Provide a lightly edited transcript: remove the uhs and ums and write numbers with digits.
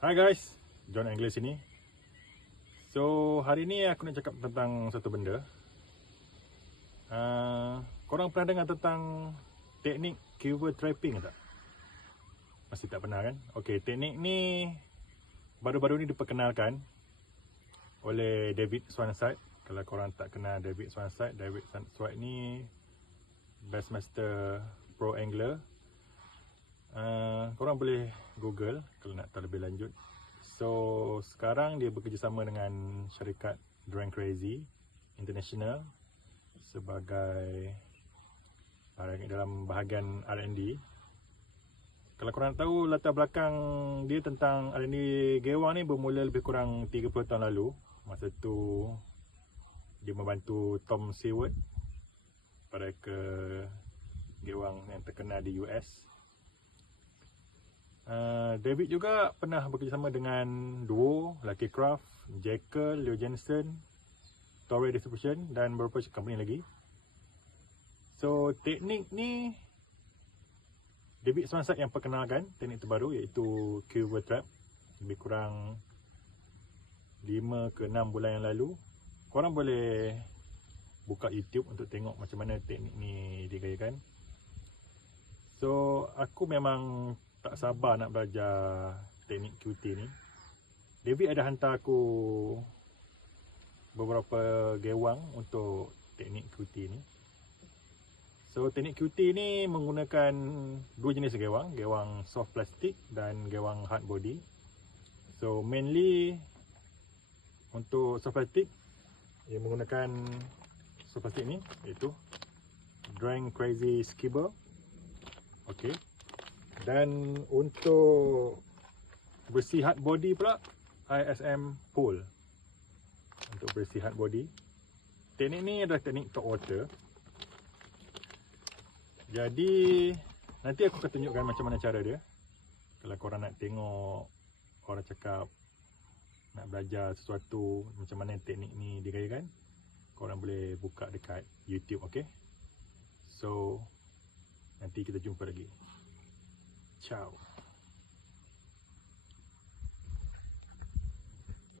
Hi guys, John Angler sini. So hari ni aku nak cakap tentang satu benda. Korang pernah dengar tentang teknik keyword trapping tak? Masih tak pernah kan? Okey, teknik ni baru-baru ni diperkenalkan oleh David Swanside. Kalau korang tak kenal David Swanside ni Bassmaster Pro Angler. Korang boleh Google kalau nak tahu lebih lanjut. So sekarang dia bekerjasama dengan syarikat Drone Crazy International sebagai dalam bahagian R&D. Kalau korang tahu latar belakang dia tentang R&D gewang ni bermula lebih kurang 30 tahun lalu. Masa tu dia membantu Tom Seward pada ke gewang yang terkenal di US. David juga pernah bekerjasama dengan duo Lucky Craft, Jekyll, Leo Jensen, Torrey Distribution dan beberapa company lagi. So teknik ni David Swanside yang perkenalkan teknik terbaru iaitu keyword trap lebih kurang 5 ke 6 bulan yang lalu. Korang boleh buka YouTube untuk tengok macam mana teknik ni digayakan. So aku memang tak sabar nak belajar teknik QT ni. David ada hantar aku beberapa gewang untuk teknik QT ni. So teknik QT ni menggunakan dua jenis gewang, gewang soft plastic dan gewang hard body. So mainly untuk soft plastic dia menggunakan soft plastic ni iaitu Drone Crazy Skipper. Okey. Dan untuk bersih hard body pula ISM Pole. Untuk bersih hard body. Teknik ni adalah teknik top water. Jadi nanti aku akan tunjukkan macam mana cara dia. Kalau korang nak tengok orang cakap nak belajar sesuatu macam mana teknik ni digayakan, korang boleh buka dekat YouTube, okey? So nanti kita jumpa lagi. Ciao.